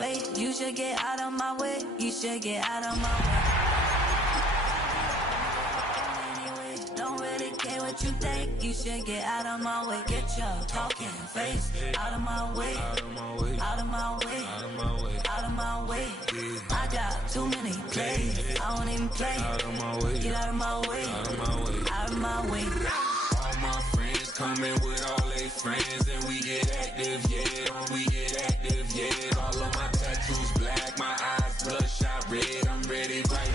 fake. You should get out of my way. You should get out of my way. Anyway, don't really care what you think. You should get out of my way. Get your talking face out of my way. Out of my way. Out of my way. Out of my way. Out of my way. I got too many plays. I don't even play. Out of my way. Get out of my way. Out of my way. Out of my way. All my friends coming with all their friends, and we get active, yeah. We get active, yeah. All of my tattoos black, my eyes bloodshot red. I'm ready, right,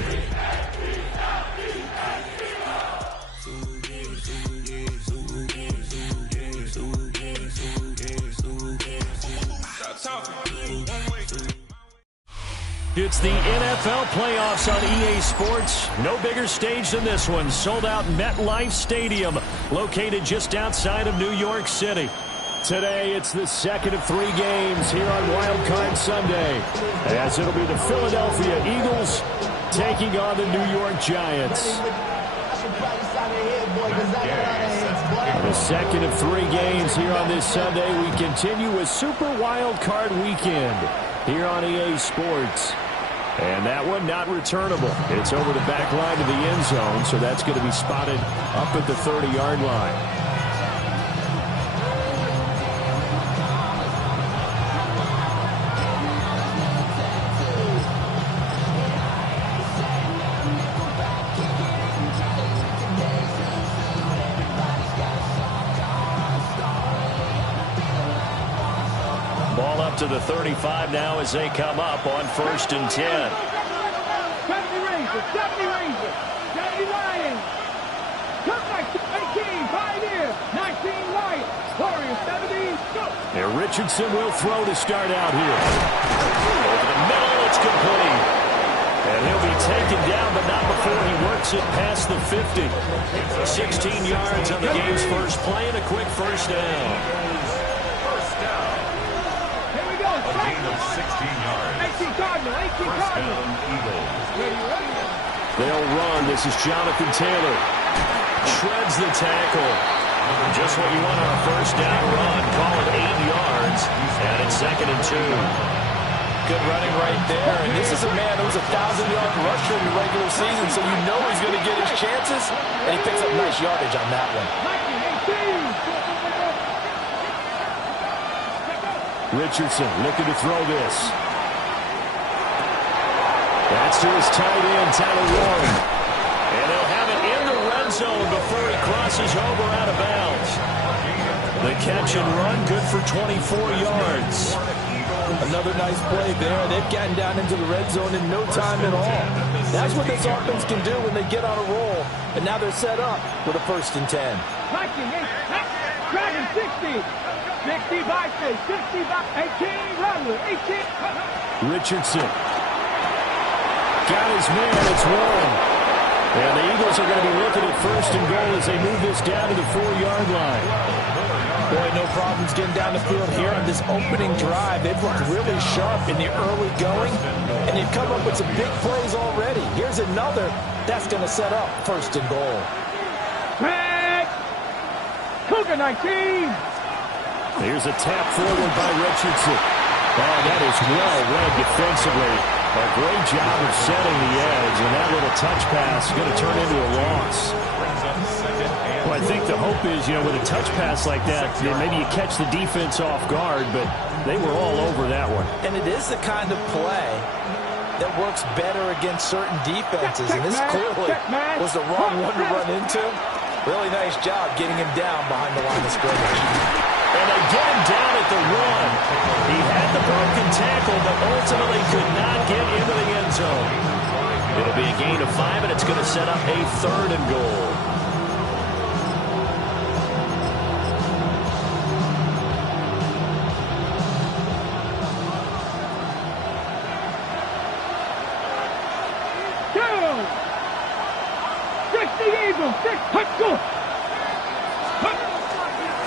It's the NFL playoffs on EA Sports. No bigger stage than this one. Sold out MetLife Stadium, located just outside of New York City. Today, it's the second of 3 games here on Wild Card Sunday, as it'll be the Philadelphia Eagles taking on the New York Giants. The second of 3 games here on this Sunday. We continue with Super Wild Card Weekend here on EA Sports. And that one not returnable. It's over the back line of the end zone, so that's going to be spotted up at the 30-yard line. Ball up to the 35 now as they come up on 1st and 10. 70 Rangers, 70 Rangers, 70 Lions. Come back to 18, Pioneers, 19 Lions, Warriors, 17, go. Here Richardson will throw to start out here. Over the middle, it's complete. And he'll be taken down, but not before he works it past the 50. 16 yards on the game's first play and a quick first down. A gain of 16 yards. 18 Cardinal, 18 First Cardinal. down, Eagles. They'll run. This is Jonathan Taylor. Shreds the tackle. Just what you want on a first down run. Call it 8 yards. And it's 2nd and 2. Good running right there. And this is a man who was a 1,000-yard rusher in the regular season, so you know he's going to get his chances. And he picks up nice yardage on that one. 19, 18. Richardson looking to throw this. That's to his tight end, Tyler Warren. And he'll have it in the red zone before he crosses over out of bounds. The catch and run, good for 24 yards. Another nice play there. They've gotten down into the red zone in no time at all. That's what this offense can do when they get on a roll. And now they're set up with a 1st and 10. Dragon 60. 60 by 60 by 18, Rattler, 18. Richardson. Got his man, it's Warren. And the Eagles are going to be looking at 1st and goal as they move this down to the 4-yard line. Boy, no problems getting down the field here on this opening drive. They've looked really sharp in the early going, and they've come up with some big plays already. Here's another that's going to set up 1st and goal. Craig! Cougar 19. Here's a tap forward by Richardson. Oh, that is well read defensively. A great job of setting the edge, and that little touch pass is going to turn into a loss. Well, I think the hope is, with a touch pass like that, maybe you catch the defense off guard, but they were all over that one. And it is the kind of play that works better against certain defenses, and this clearly was the wrong one to run into. Really nice job getting him down behind the line of scrimmage. And they get him down at the run. He had the broken tackle, but ultimately could not get into the end zone. It'll be a gain of 5, and it's going to set up a 3rd and goal.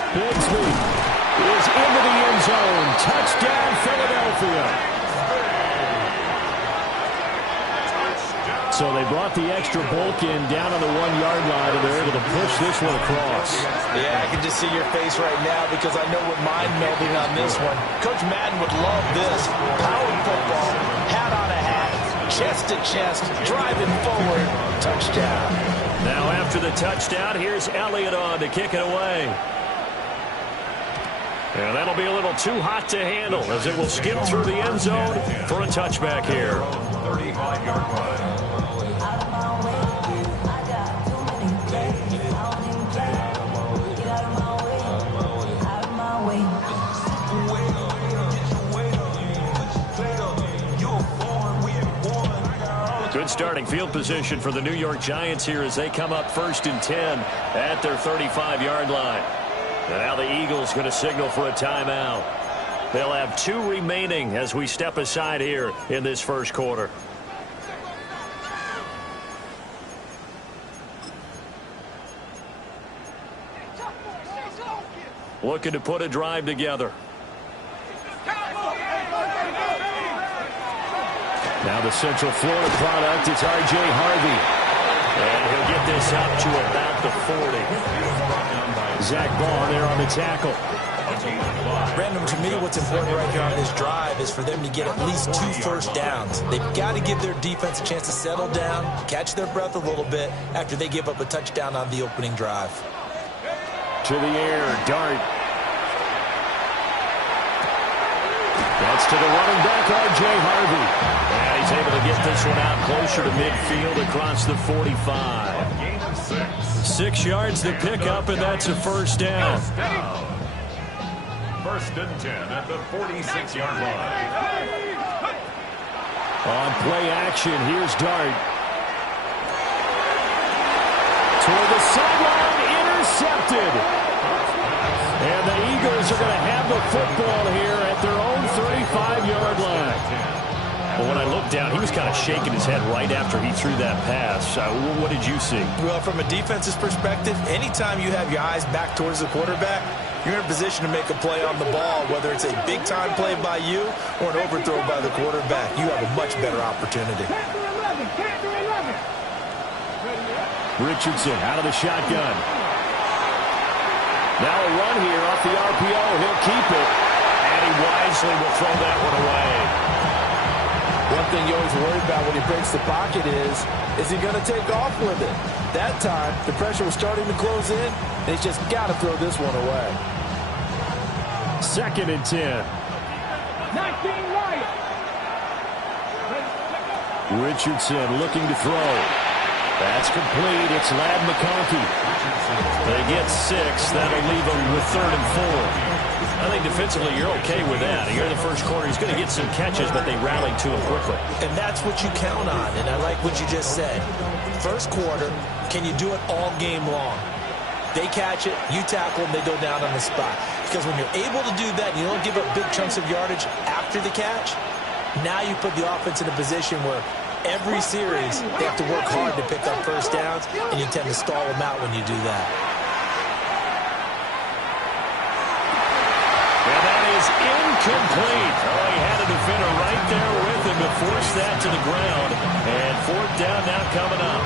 Bigsby is into the end zone. Touchdown, Philadelphia. So they brought the extra bulk in down on the 1-yard line, and they're able to push this one across. Yeah, I can just see your face right now because I know we're mind melding on this one. Coach Madden would love this. Power football, hat on a hat, chest to chest, driving forward, touchdown. Now after the touchdown, here's Elliott on to kick it away. And that'll be a little too hot to handle as it will skip through the end zone for a touchback here. 35-yard line. Good starting field position for the New York Giants here as they come up 1st and 10 at their 35-yard line. And now the Eagles going to signal for a timeout. They'll have 2 remaining as we step aside here in this first quarter. Looking to put a drive together. Now the Central Florida product, it's R.J. Harvey. And he'll get this up to about the 40. Zach Ball there on the tackle. Brandon, to me, what's important right here on this drive is for them to get at least 2 first downs. They've got to give their defense a chance to settle down, catch their breath a little bit after they give up a touchdown on the opening drive. To the air, Dart. That's to the running back, R.J. Harvey. And he's able to get this one out closer to midfield across the 45. Gain of 6. 6 yards to pick up, and that's a first down. First and 10 at the 46-yard line. On play action, here's Dart. Toward the sideline, intercepted. And the Eagles are going to have the football here at their own 35-yard line. Well, when I looked down, he was kind of shaking his head right after he threw that pass. What did you see? Well, from a defense's perspective, anytime you have your eyes back towards the quarterback, you're in a position to make a play on the ball, whether it's a big-time play by you or an overthrow by the quarterback. You have a much better opportunity. Richardson out of the shotgun. Now a run here off the RPO. He'll keep it. And he wisely will throw that one away. One thing you always worry about when he breaks the pocket is he going to take off with it? That time, the pressure was starting to close in, and he's just got to throw this one away. 2nd and 10. 19 right. Richardson looking to throw. That's complete. It's Ladd McConkey. They get 6. That'll leave them with 3rd and 4. I think defensively you're okay with that. Here in the first quarter, he's going to get some catches, but they rallied to him quickly. And that's what you count on, and I like what you just said. First quarter, can you do it all game long? They catch it, you tackle them, they go down on the spot. Because when you're able to do that, and you don't give up big chunks of yardage after the catch, now you put the offense in a position where every series they have to work hard to pick up first downs, and you tend to stall them out when you do that. And that is incomplete. Oh, he had a defender right there with him to force that to the ground. And 4th down now coming up.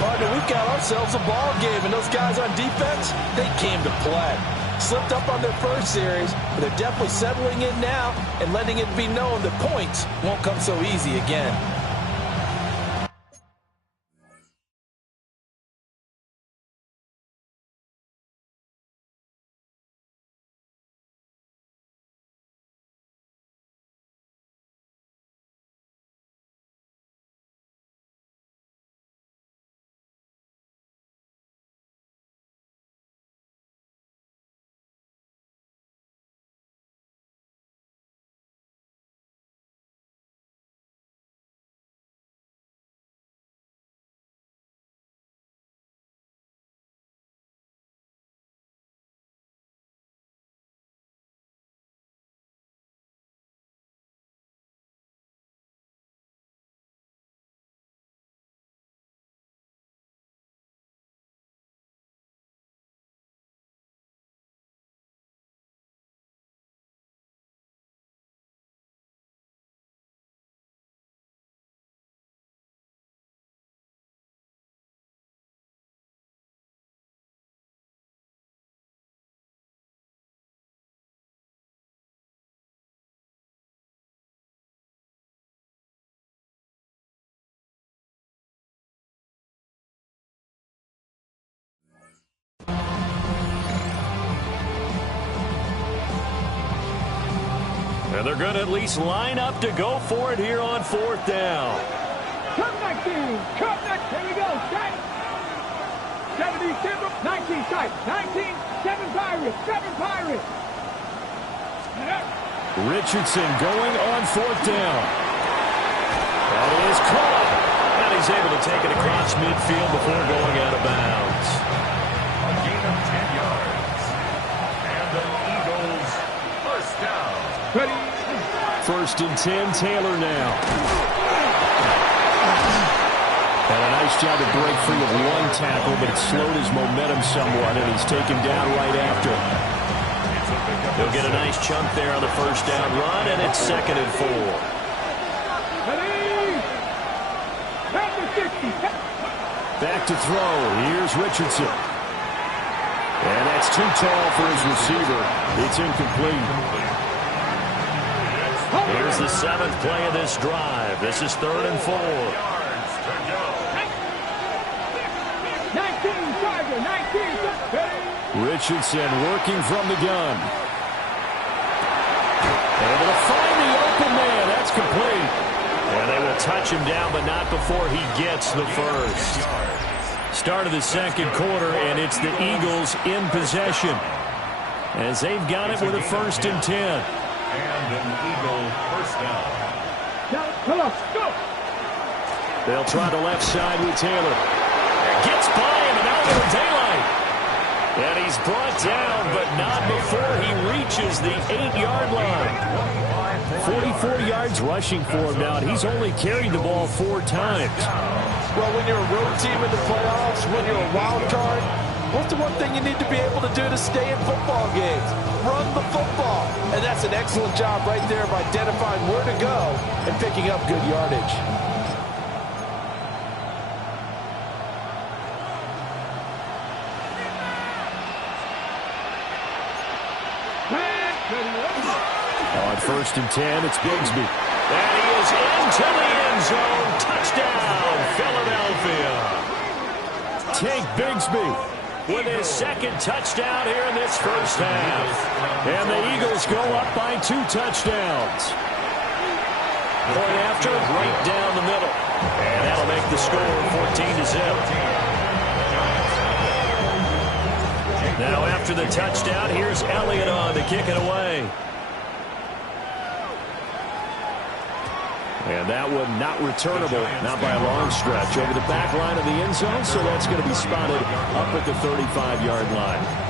Partner, we've got ourselves a ball game, and those guys on defense, they came to play. Slipped up on their first series, but they're definitely settling in now and letting it be known that points won't come so easy again. And they're going to at least line up to go for it here on 4th down. Come back, team. Come back. Here we go. Set. 77, 19 tight. 19, 7 Pirates. 7 Pirates. Richardson going on 4th down. That is caught. And he's able to take it across midfield before going out of bounds. A gain of 10 yards. And the Eagles first down. Ready. 1st and 10, Taylor now. And a nice job to break free with one tackle, but it slowed his momentum somewhat, and he's taken down right after. He'll get a nice chunk there on the 1st down run, and it's 2nd and 4. Ready. At the 60. Back to throw. Here's Richardson. And that's too tall for his receiver. It's incomplete. Here's the 7th play of this drive. This is 3rd and 4. 19, Tiger. 19. Richardson working from the gun. Able to find the open man. That's complete. And they will touch him down, but not before he gets the first. Start of the 2nd quarter, and it's the Eagles in possession, as they've got it with a 1st and 10. And an Eagle first down. Now, come on. Go. They'll try the left side with Taylor. Gets by him, and out there daylight. And he's brought down, but not before he reaches the 8-yard line. 44 yards rushing for him now, and he's only carried the ball 4 times. Well, when you're a road team in the playoffs, when you're a wild card, what's the one thing you need to be able to do to stay in football games? Run the football. And that's an excellent job right there of identifying where to go and picking up good yardage. On 1st and 10, it's Bigsby. And he is into the end zone. Touchdown, Philadelphia. Take Bigsby with his 2nd touchdown here in this 1st half. And the Eagles go up by 2 touchdowns. Point after, right down the middle. And that'll make the score 14-0. Now after the touchdown, here's Elliott on to kick it away. And that one not returnable, not by a long stretch, over the back line of the end zone, so that's going to be spotted up at the 35-yard line.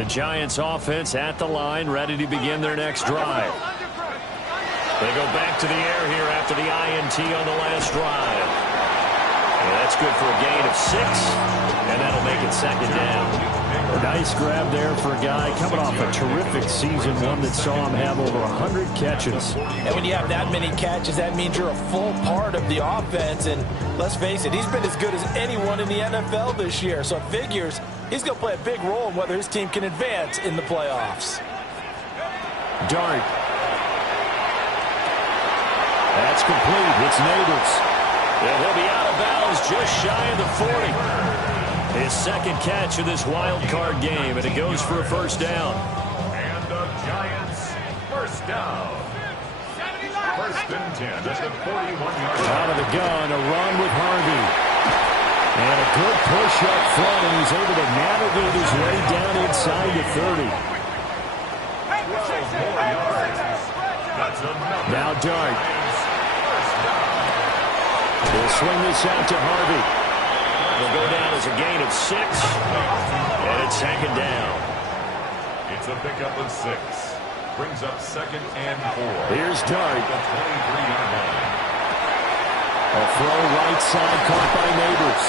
The Giants offense at the line, ready to begin their next drive. They go back to the air here after the INT on the last drive. And that's good for a gain of 6, and that'll make it second down. A nice grab there for a guy coming off a terrific season, one that saw him have over 100 catches. And when you have that many catches, that means you're a full part of the offense. And let's face it, he's been as good as anyone in the NFL this year. So it figures he's going to play a big role in whether his team can advance in the playoffs. Dart. That's complete. It's Neighbors. And he'll be out of bounds just shy of the 40. His second catch of this wild card game, and it goes for a first down. And the Giants first down. First and 10 at the 41-yard line. Out of the gun, a run with Harvey. And a good push up front, and he's able to navigate his way down inside the 30. 12 more yards. That's enough. Now Dart. First down. He'll swing this out to Harvey. Will go down as a gain of 6, and it's second down. It's a pickup of 6. Brings up second and 4. Here's Dart. The 23-yard line. A throw right side caught by Neighbors.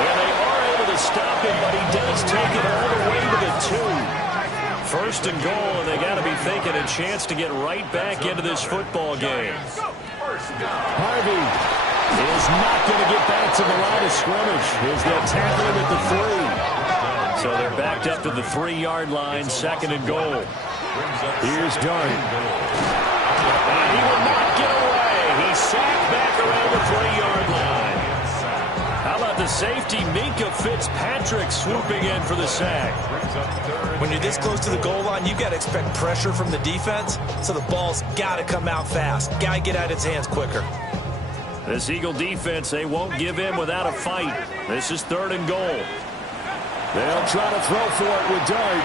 And they are able to stop him, but he does take it all the way to the 2. First and goal, and they got to be thinking a chance to get right back into this football game. First down. Harvey is not going to get back to the line of scrimmage as they'll tackle him at the 3. So they're backed up to the 3-yard line, second and goal. Here's Dart. And he will not get away. He's sacked back around the 3-yard line. How about the safety, Minkah Fitzpatrick, swooping in for the sack. When you're this close to the goal line, you've got to expect pressure from the defense, so the ball's got to come out fast. Got to get out of its hands quicker. This Eagle defense, they won't give in without a fight. This is third and goal. They'll try to throw for it with Dart.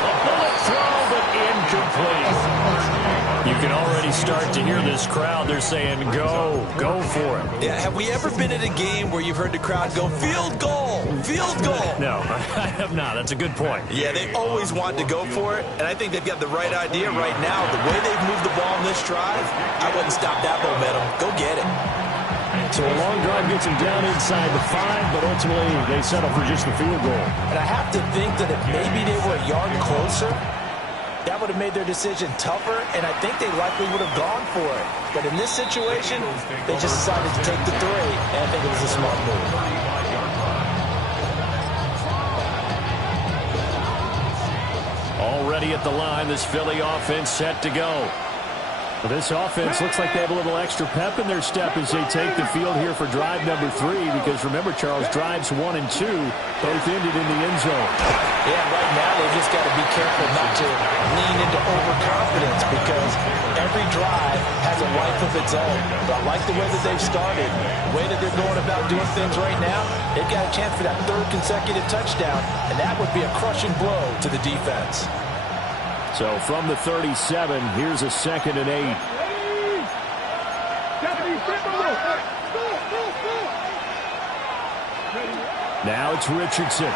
A bullet throw, but incomplete. You can already start to hear this crowd. They're saying, go for it. Yeah, have we ever been at a game where you've heard the crowd go, field goal, field goal? No, I have not. That's a good point. Yeah, they always want to go for it, and I think they've got the right idea right now. The way they've moved the ball in this drive, I wouldn't stop that momentum. Go get it. So a long drive gets him down inside the 5, but ultimately they settle for just the field goal. And I have to think that if maybe they were a yard closer, that would have made their decision tougher, and I think they likely would have gone for it. But in this situation, they just decided to take the 3, and I think it was a smart move. Already at the line, this Philly offense set to go. Well, this offense looks like they have a little extra pep in their step as they take the field here for drive number 3, because remember, Charles, drives 1 and 2 both ended in the end zone. Yeah, right now they've just got to be careful not to lean into overconfidence, because every drive has a life of its own. But I like the way that they've started, the way that they're going about doing things right now. They've got a chance for that 3rd consecutive touchdown, and that would be a crushing blow to the defense. So from the 37, here's a 2nd and 8. Now it's Richardson.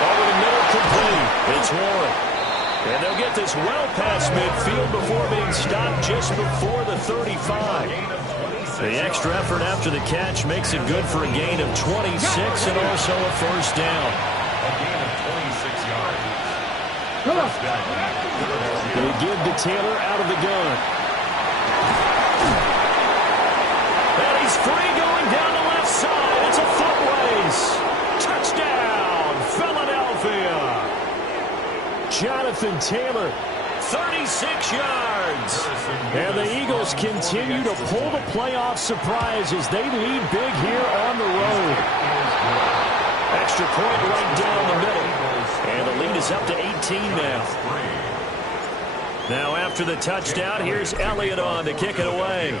Over the middle, complete. It's Warren. And they'll get this well past midfield before being stopped just before the 35. The extra effort after the catch makes it good for a gain of 26 and also a first down. A gain of 26 yards. They give to Taylor out of the gun. And he's free going down the left side. It's a foot race. Touchdown, Philadelphia. Jonathan Taylor, 36 yards. and the Eagles continue to pull the playoff surprise as they lead big here on the road. Extra point right down the middle. And the lead is up to 18 now. Now after the touchdown, here's Elliott on to kick it away.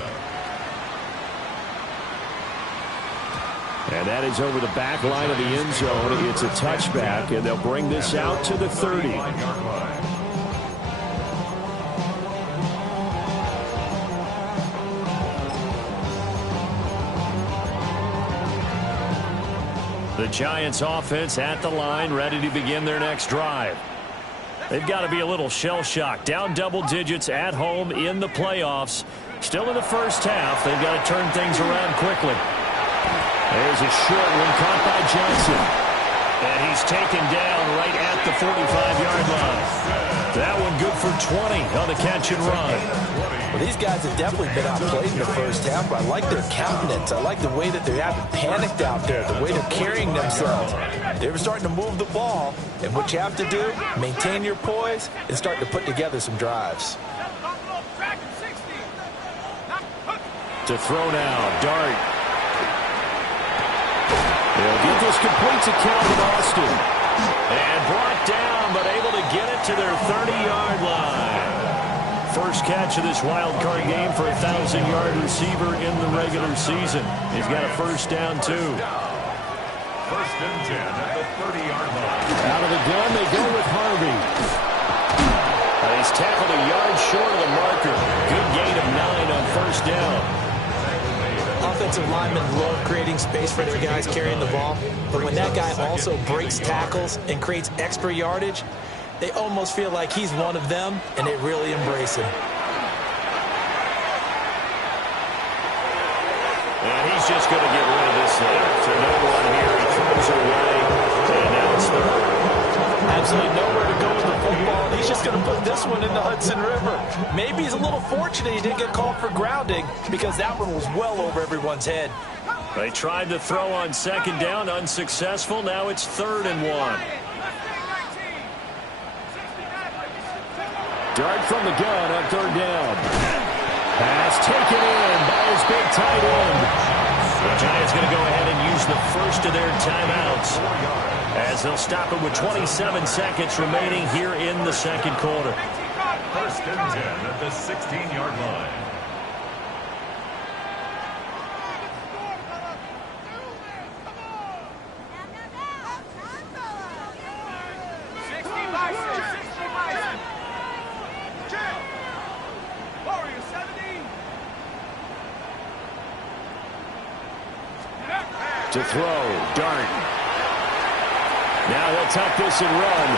And that is over the back line of the end zone. It's a touchback, and they'll bring this out to the 30. The Giants offense at the line, ready to begin their next drive. They've got to be a little shell-shocked. Down double digits at home in the playoffs. Still in the first half. They've got to turn things around quickly. There's a short one caught by Johnson. And he's taken down right at the 45-yard line. That one good for 20 on the catch and run. Well, these guys have definitely been outplayed in the first half, but I like their countenance. I like the way that they haven't panicked out there, the way they're carrying themselves. They were starting to move the ball, and what you have to do, maintain your poise and start to put together some drives. To throw now, Dart. They'll get this complete to Calvin Austin. And brought down, but able to get it to their 30-yard line. First catch of this wild card game for a 1,000-yard receiver in the regular season. He's got a first down, too. First and 10 at the 30-yard line. Out of the gun, they go with Harvey. He's tackled a yard short of the marker. Good gain of 9 on first down. Offensive linemen love creating space for their guys carrying the ball, but when that guy also breaks tackles and creates extra yardage, they almost feel like he's one of them, and they really embrace him. And he's just going to get rid of this thing. So no one here. He throws it away, and now it's third. Absolutely nowhere to go with the football. He's just going to put this one in the Hudson River. Maybe he's a little fortunate he didn't get called for grounding because that one was well over everyone's head. They tried to throw on second down, unsuccessful. Now it's 3rd and 1. Dart from the gun on 3rd down. Pass taken in by his big tight end. The Giants going to go ahead and use the first of their timeouts as they'll stop it with 27 seconds remaining here in the second quarter. First and 10 at the 16-yard line. To throw, Dart. Now he'll tuck this and run.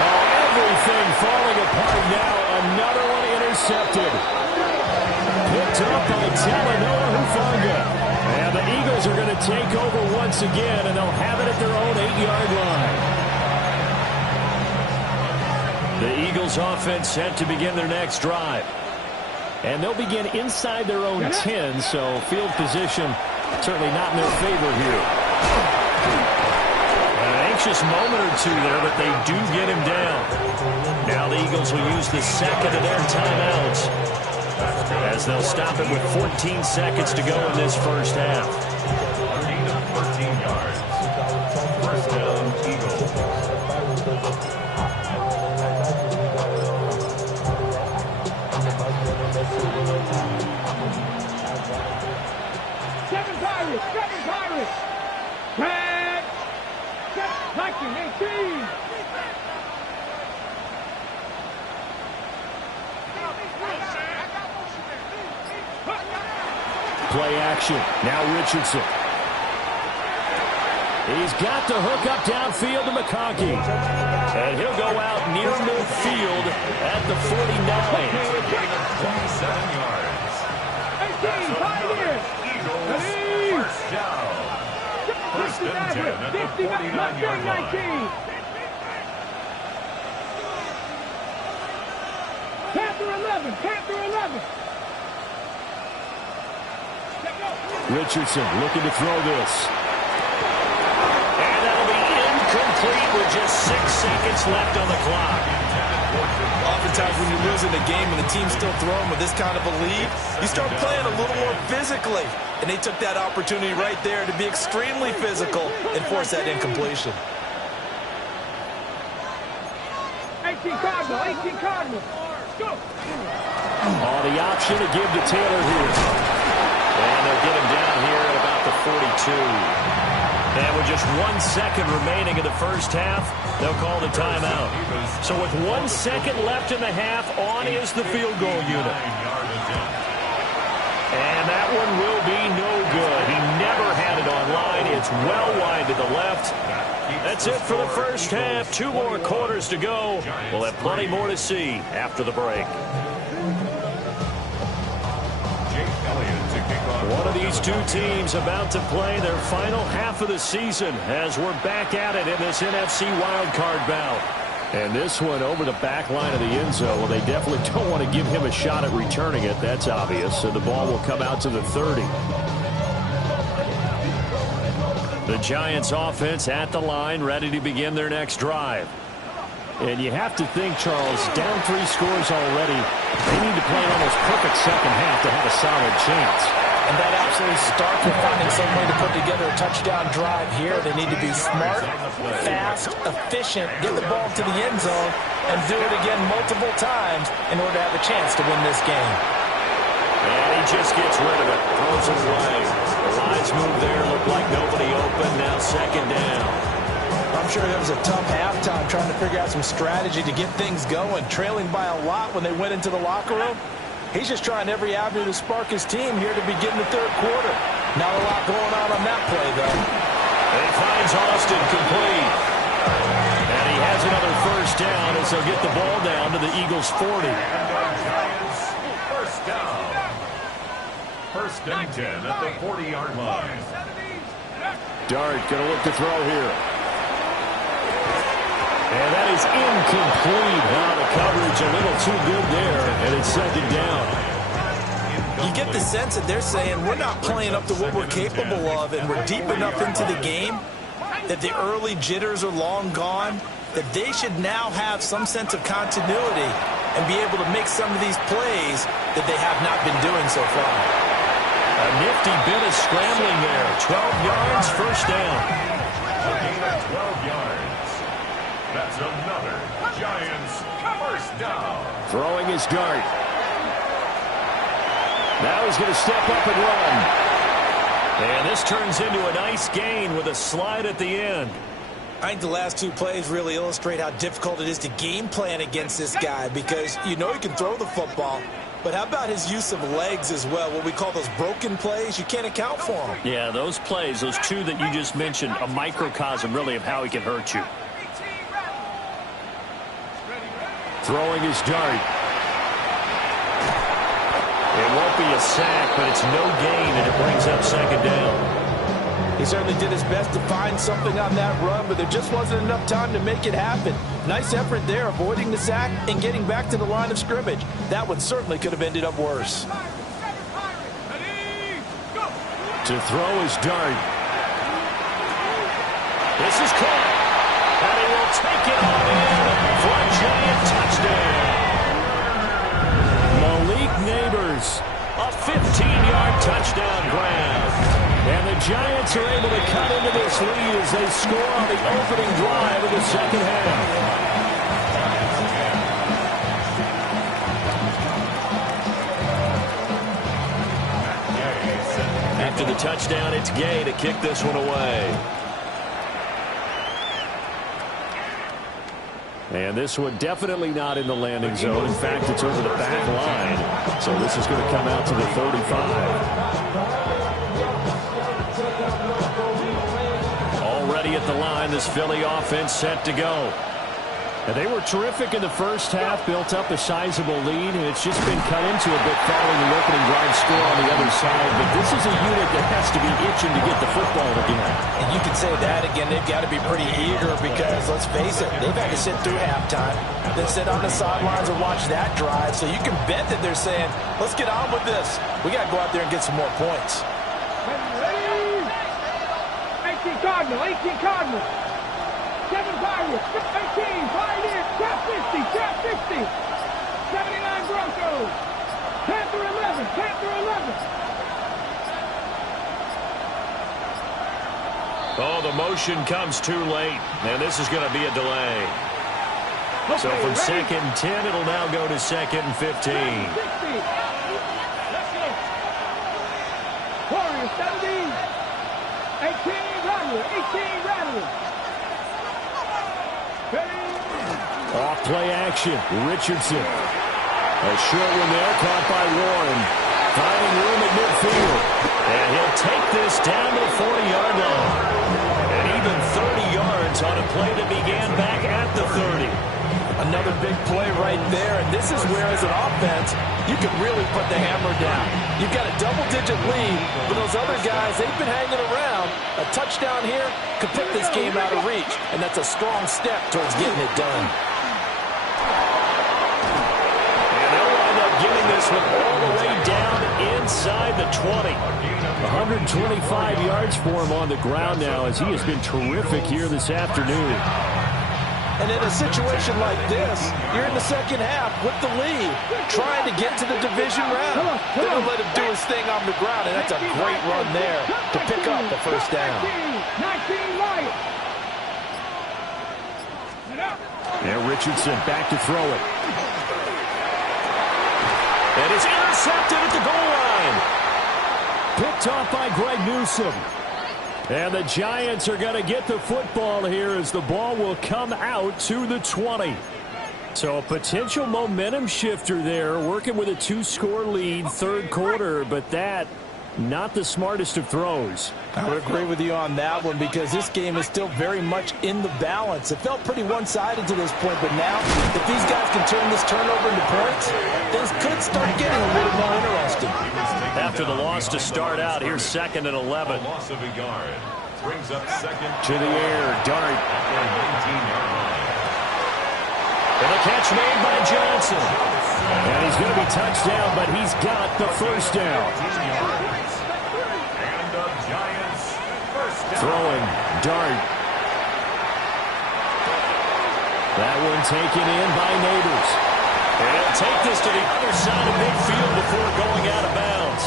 Oh, everything falling apart now. Another one intercepted. Picked up by Talanoa Hufanga. And the Eagles are going to take over once again, and they'll have it at their own 8-yard line. The Eagles offense set to begin their next drive. And they'll begin inside their own 10, so field position certainly not in their favor here. An anxious moment or two there, but they do get him down. Now the Eagles will use the second of their timeouts as they'll stop it with 14 seconds to go in this first half. 14 yards. First down, Eagles. Seven Pirates! Tag! 19-18! Play action. Now Richardson. He's got the hook up downfield to McConkey. And he'll go out near midfield at the 49. 27 yards. 18, Pioneers! Eagles, first down. First and 10 at the 49-yard line. Panther 11. Richardson looking to throw this. And that'll be incomplete with just 6 seconds left on the clock. Oftentimes when you're losing the game and the team's still throwing with this kind of a lead, you start playing a little more physically. And they took that opportunity right there to be extremely physical and force that incompletion. 18 Cardinal. Go! Oh, the option to give to Taylor here. And they'll get him down here at about the 42. And with just 1 second remaining in the first half, they'll call the timeout. So with 1 second left in the half, on is the field goal unit. And that one will be no good. He never had it on line. It's It's well wide to the left. That's it for the first half. 2 more quarters to go. We'll have plenty more to see after the break. One of these two teams about to play their final half of the season as we're back at it in this NFC wildcard bout. And this one over the back line of the end zone. Well, they definitely don't want to give him a shot at returning it. That's obvious. So the ball will come out to the 30. The Giants offense at the line, ready to begin their next drive. And you have to think, Charles, down 3 scores already. They need to play an almost perfect second half to have a solid chance. And that absolutely starts with finding some way to put together a touchdown drive here. They need to be smart, fast, efficient, get the ball to the end zone, and do it again multiple times in order to have a chance to win this game. And he just gets rid of it, throws it away. The lines move there, look like nobody open, now second down. I'm sure it was a tough halftime trying to figure out some strategy to get things going, trailing by a lot when they went into the locker room. He's just trying every avenue to spark his team here to begin the third quarter. Not a lot going on that play, though. And he finds Austin complete. And he has another first down as they'll get the ball down to the Eagles' 40. First down. First and 10 at the 40-yard line. Dart going to look to throw here. And that is incomplete. Now the coverage a little too good there, and it's second down. You get the sense that they're saying we're not playing up to what we're capable of, and we're deep enough into the game that the early jitters are long gone, that they should now have some sense of continuity and be able to make some of these plays that they have not been doing so far. A nifty bit of scrambling there. 12 yards, first down. A gain of 12 yards. That's another Giants first down. Throwing his Dart. Now he's going to step up and run. And this turns into a nice gain with a slide at the end. I think the last 2 plays really illustrate how difficult it is to game plan against this guy, because you know he can throw the football, but how about his use of legs as well? What we call those broken plays, you can't account for them. Yeah, those plays, those 2 that you just mentioned, a microcosm really of how he can hurt you. Throwing his Dart. It won't be a sack, but it's no gain, and it brings up second down. He certainly did his best to find something on that run, but there just wasn't enough time to make it happen. Nice effort there, avoiding the sack and getting back to the line of scrimmage. That one certainly could have ended up worse. To throw his Dart. This is caught. And he will take it on in for a Giant touchdown. Malik Neighbors, a 15-yard touchdown grab. And the Giants are able to cut into this lead as they score on the opening drive of the second half. After the touchdown, it's Gay to kick this one away. And this one definitely not in the landing zone. In fact, it's over the back line. So this is going to come out to the 35. Already at the line, this Philly offense set to go. And they were terrific in the first half, built up a sizable lead, and it's just been cut into a bit following the opening drive score on the other side. But this is a unit that has to be itching to get the football again. And you can say that again, they've got to be pretty eager because, let's face it, they've had to sit through halftime, then sit on the sidelines and watch that drive. So you can bet that they're saying, let's get on with this. We got to go out there and get some more points. 18 Cardinals. 7 Pirates, 18, Pioneers, trap 50, trap 60. 79 Broncos, Panther 11, Panther 11. Oh, the motion comes too late, and this is going to be a delay. Okay, So from ready? second and 10, it'll now go to second and 15. 60. Let's go. Warriors 70, 18 Rattlers. Off play action. Richardson. A short one there, caught by Warren. Finding room at midfield. And he'll take this down to the 40-yard line. And even 30 yards on a play that began back at the 30. Another big play right there, and this is where, as an offense, you can really put the hammer down. You've got a double-digit lead, but those other guys, they've been hanging around. A touchdown here could put this game out of reach, and that's a strong step towards getting it done. And they'll wind up getting this one all the way down inside the 20. 125 yards for him on the ground now, as he has been terrific here this afternoon. And in a situation like this, you're in the second half with the lead, trying to get to the division round. They're going to let him do his thing on the ground, and that's a great run there to pick up the first down. Now Richardson back to throw it. And it's intercepted at the goal line. Picked off by Greg Newsome. And the Giants are going to get the football here as the ball will come out to the 20. So a potential momentum shifter there, working with a 2-score lead, third quarter, but that, not the smartest of throws. I would agree with you on that one because this game is still very much in the balance. It felt pretty one-sided to this point, but now, if these guys can turn this turnover into points, things could start getting a little more interesting. After the loss to start out, here's 2nd and 11. Loss of a yard. Brings up second. To the air, Dart. And the catch made by Johnson. And he's going to be touched down, but he's got the first down. And the Giants first down. Throwing, Dart. That one taken in by Neighbors. And he'll take this to the other side of midfield before going out of bounds.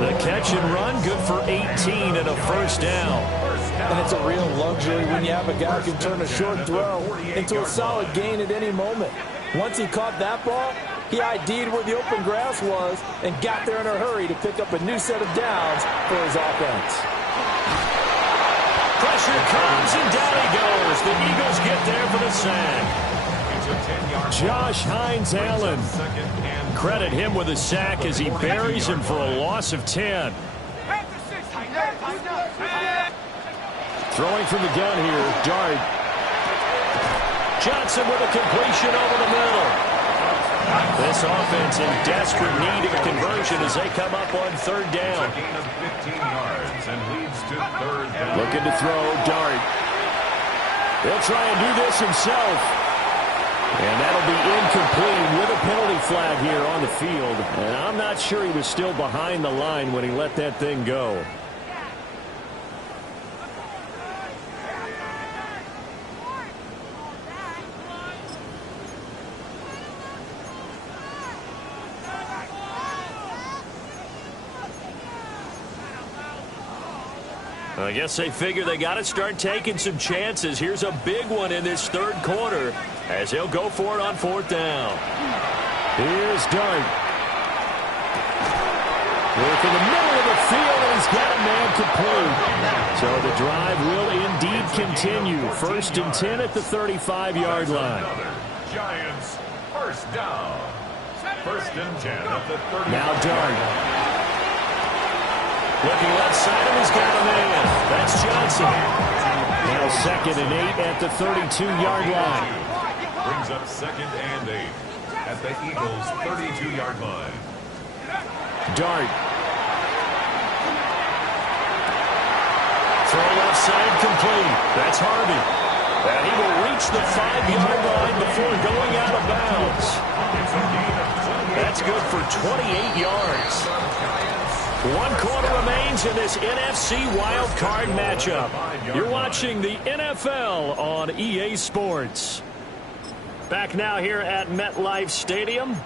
The catch and run, good for 18 and a first down. And it's a real luxury when you have a guy who can turn a short throw into a solid gain at any moment. Once he caught that ball, he ID'd where the open grass was and got there in a hurry to pick up a new set of downs for his offense. Pressure comes and down he goes. The Eagles get there for the sack. Josh Hines Allen. Credit him with a sack as he buries him for a loss of 10. Throwing from the gun here, Dart. Johnson with a completion over the middle. This offense in desperate need of a conversion as they come up on third down. A gain of 15 yards and leads to third down. Looking to throw, Dart. He'll try and do this himself. And that'll be incomplete with a penalty flag here on the field. And I'm not sure he was still behind the line when he let that thing go. I guess they figure they got to start taking some chances. Here's a big one in this third quarter as he'll go for it on fourth down. Here's Dart. Work in the middle of the field, and he's got a man complete. So the drive will indeed continue. 1st and 10 at the 35-yard line. Giants first down. 1st and 10 at the 35. Now Dart. Looking left side, and he's got a man. That's Johnson. Now 2nd and 8 at the 32-yard line. Brings up 2nd and 8 at the Eagles' 32-yard line. Dart. Throw left side complete. That's Harvey. And he will reach the 5-yard line before going out of bounds. That's good for 28 yards. 1 quarter remains in this NFC Wild Card matchup. You're watching the NFL on EA Sports. Back now here at MetLife Stadium.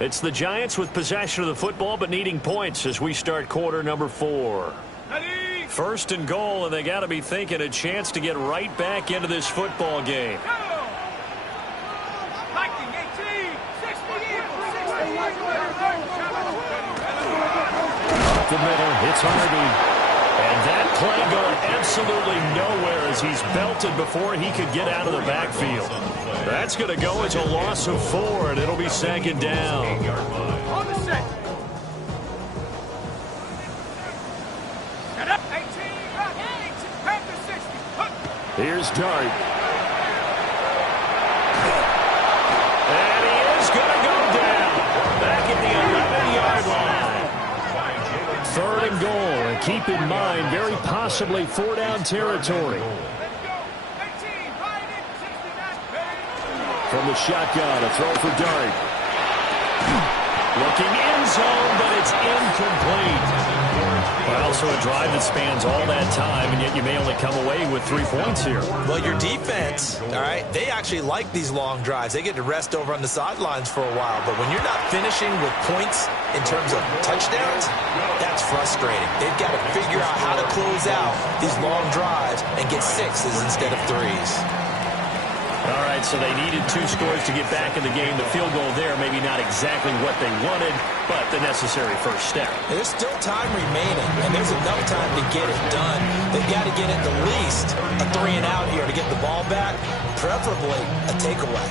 It's the Giants with possession of the football but needing points as we start quarter number 4. 1st and goal, and they got to be thinking a chance to get right back into this football game. Up the middle, it's Harvey. And that play going absolutely nowhere as he's belted before he could get out of the backfield. That's going to go as a loss of 4, and it'll be 2nd down. Here's Dart. And he is going to go down. Back at the 11-yard line. Third and goal. And keep in mind, very possibly 4-down territory. From the shotgun, a throw for Dart. Looking end zone, but it's incomplete. Well, so a drive that spans all that time, and yet you may only come away with 3 points here. Well, your defense, all right, they actually like these long drives. They get to rest over on the sidelines for a while. But when you're not finishing with points in terms of touchdowns, that's frustrating. They've got to figure out how to close out these long drives and get 6s instead of 3s. All right, so they needed 2 scores to get back in the game. The field goal there, maybe not exactly what they wanted, but the necessary first step. There's still time remaining, and there's enough time to get it done. They've got to get at the least a 3-and-out here to get the ball back, preferably a takeaway.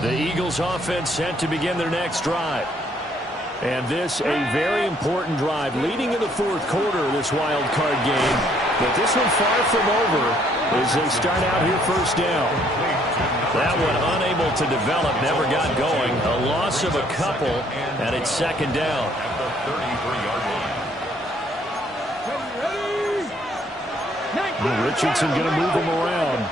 The Eagles offense set to begin their next drive. And this a very important drive leading in the fourth quarter of this wild card game. But this one far from over as they start out here first down. That one unable to develop, never got going. A loss of a couple, and it's second down. At the 33-yard line. Richardson going to move him around.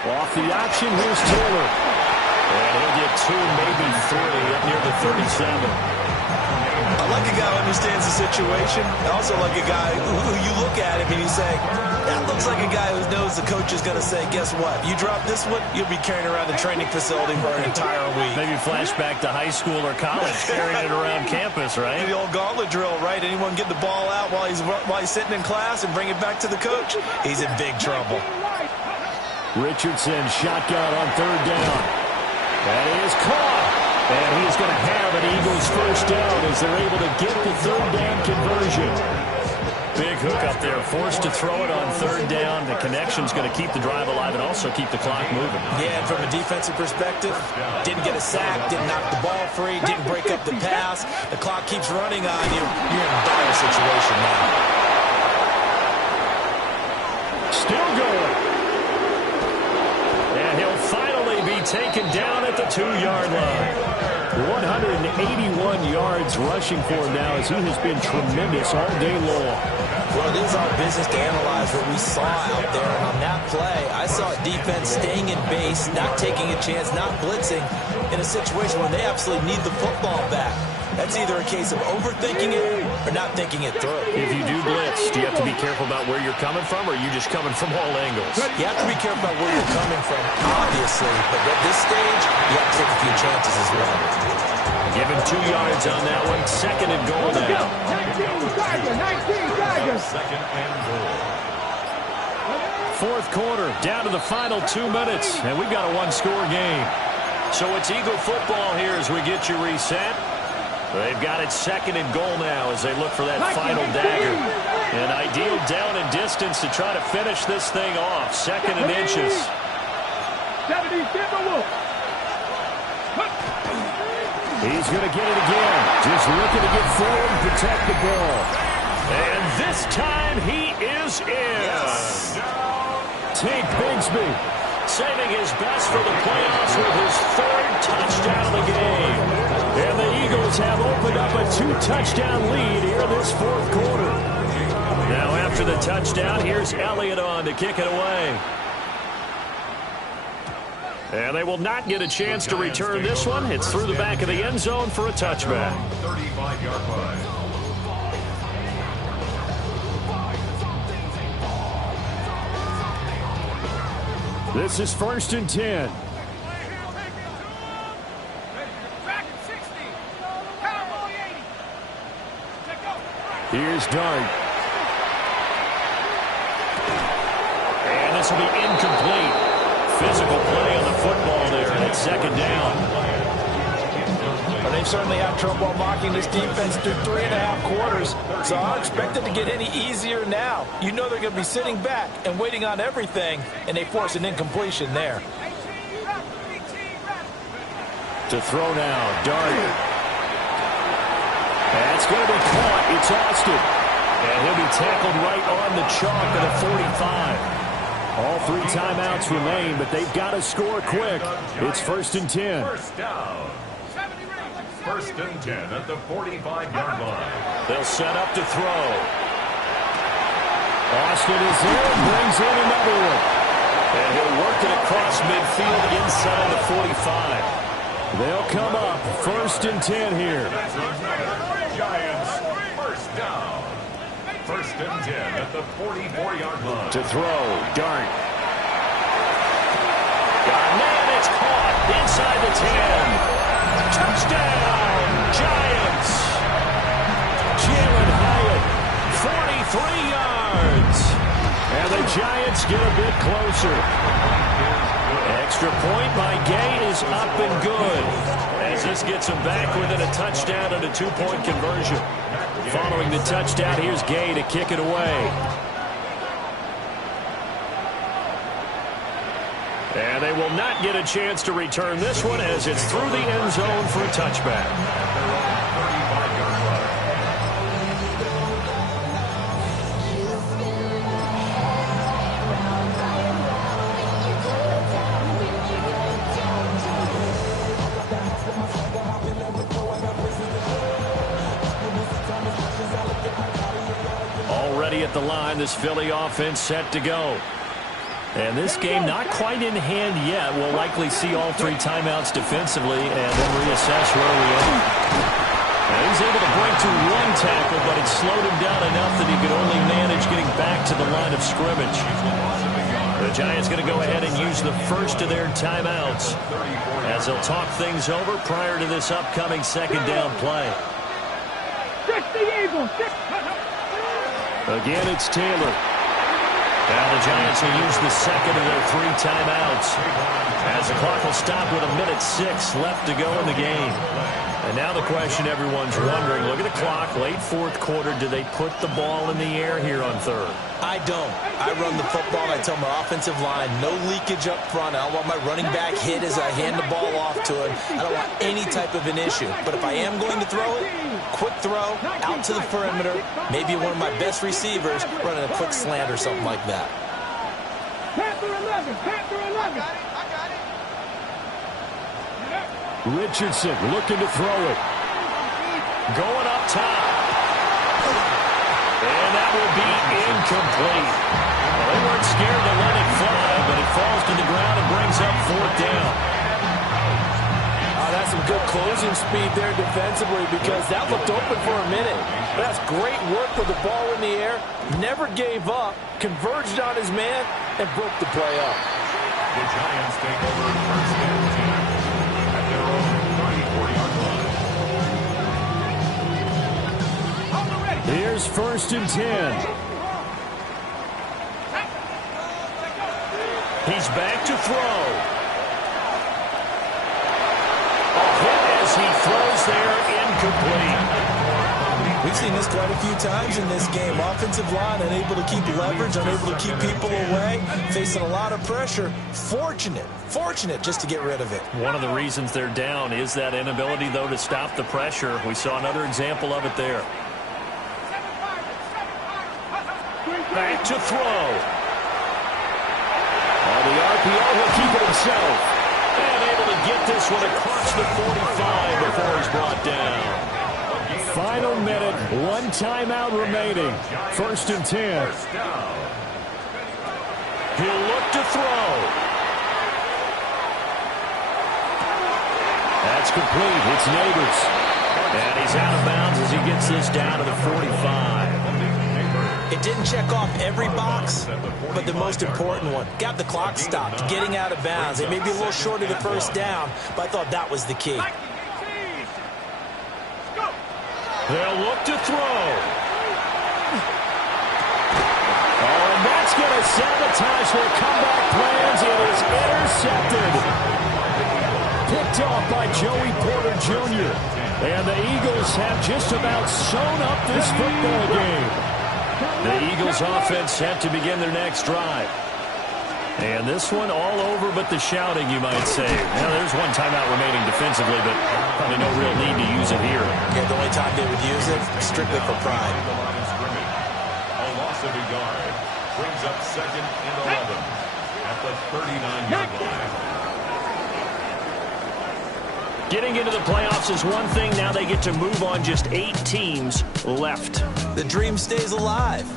Off the option, here's Taylor. And he'll get 2, maybe 3 up near the 37. I like a guy who understands the situation. I also like a guy who you look at him and you say, that looks like a guy who knows the coach is going to say, guess what? You drop this one, you'll be carrying around the training facility for an entire week. Maybe flashback to high school or college, carrying it around campus, right? The old gauntlet drill, right? Anyone get the ball out while he's sitting in class and bring it back to the coach? He's in big trouble. Richardson, shotgun on third down. That is caught. And he's going to have an Eagles first down as they're able to get the third down conversion. Big hook up there, forced to throw it on third down. The connection's going to keep the drive alive and also keep the clock moving. Yeah, and from a defensive perspective, didn't get a sack, didn't knock the ball free, didn't break up the pass. The clock keeps running on you. You're in a dire situation now. Still going. And he'll finally be taken down at the 2-yard line. 181 yards rushing for him now as he has been tremendous all day long. Well, it is our business to analyze what we saw out there. And on that play, I saw defense staying in base, not taking a chance, not blitzing in a situation where they absolutely need the football back. That's either a case of overthinking it or not thinking it through. If you do blitz, do you have to be careful about where you're coming from, or are you just coming from all angles? You have to be careful about where you're coming from, obviously. But at this stage, you have to take a few chances as well. Give him 2 yards on that one. Second and goal now. 19 Tigers. Second and goal. Fourth quarter, down to the final 2 minutes, and we've got a 1-score game. So it's Eagle football here as we get you reset. They've got it second and goal now as they look for that final dagger. An ideal down and distance to try to finish this thing off. Second and inches. 70 Timberwolves. He's going to get it again. Just looking to get forward and protect the ball. And this time he is in. Yes. Tank Bigsby saving his best for the playoffs with his 3rd touchdown of the game. And the Eagles have opened up a 2-touchdown lead here in this fourth quarter. Now after the touchdown, here's Elliott on to kick it away. And they will not get a chance to return this one. It's through the back of the end zone for a touchback. 35-yard line. This is 1st and 10. Here's Dart. And this will be incomplete. Physical play on the football there, and it's second down. Well, they've certainly had trouble unlocking this defense through 3.5 quarters, so I don't expect it to get any easier now. You know they're going to be sitting back and waiting on everything, and they force an incompletion there. To throw now, Dart. That's going to be caught. It's Austin. And he'll be tackled right on the chalk at the 45. All 3 timeouts remain, but they've got to score quick. It's 1st and 10. First down. 1st and 10 at the 45-yard line. They'll set up to throw. Austin is there and brings in another one. And he'll work it across midfield inside the 45. They'll come up 1st and 10 here. Giants, first down. 1st and 10 at the 44-yard line. To throw, Dart. Man, it's caught inside the 10. Touchdown, Giants. Jalen Hyatt, 43 yards. And the Giants get a bit closer. Extra point by Gay is up and good, as this gets them back within a touchdown and a 2-point conversion. Following the touchdown, here's Gay to kick it away. And they will not get a chance to return this one, as it's through the end zone for a touchback. Already at the line, this Philly offense set to go. And this game not quite in hand yet. We'll likely see all 3 timeouts defensively and then reassess where we are. And he's able to break to 1 tackle, but it slowed him down enough that he could only manage getting back to the line of scrimmage. The Giants going to go ahead and use the first of their timeouts as they'll talk things over prior to this upcoming 2nd down play. Again, it's Taylor. Now the Giants will use the second of their 3 timeouts, as the clock will stop with 1:06 left to go in the game. And now the question everyone's wondering, look at the clock, late 4th quarter, do they put the ball in the air here on 3rd? I don't. I run the football, and I tell my offensive line, no leakage up front. I don't want my running back hit as I hand the ball off to him. I don't want any type of an issue. But if I am going to throw it, quick throw, out to the perimeter, maybe one of my best receivers running a quick slant or something like that. Panther 11, Panther 11. Richardson looking to throw it. Going up top. And that will be incomplete. Well, they weren't scared to let it fly, but it falls to the ground and brings up 4th down. That's some good closing speed there defensively, because that looked open for a minute. That's great work with the ball in the air. Never gave up, converged on his man, and broke the play up. The Giants take over 1st and 10 at their own 34-yard line. Here's 1st and 10. He's back to throw. A hit as he throws there, incomplete. We've seen this quite a few times in this game. Offensive line unable to keep leverage, unable to keep people away, facing a lot of pressure. Fortunate just to get rid of it. One of the reasons they're down is that inability, though, to stop the pressure. We saw another example of it there. Back to throw. On the RPO, he'll keep it himself. And able to get this one across the 45 before he's brought down. Final minute, 1 timeout remaining. 1st and 10. He'll look to throw. That's complete. It's Neighbors. And he's out of bounds as he gets this down to the 45. It didn't check off every box, but the most important one. Got the clock stopped, getting out of bounds. It may be a little short of the 1st down, but I thought that was the key. They'll look to throw. Oh, and that's going to sabotage their comeback plans. It is intercepted. picked off by Joey Porter Jr. And the Eagles have just about sewn up this football game. The Eagles offense set to begin their next drive. And this one all over but the shouting, you might say. Now, there's one timeout remaining defensively, but probably no real need to use it here. Yeah, the only time they would use it, strictly for pride. A loss of a yard brings up 2nd and 11 at the 39-yard line. Getting into the playoffs is one thing. Now they get to move on just 8 teams left. The dream stays alive.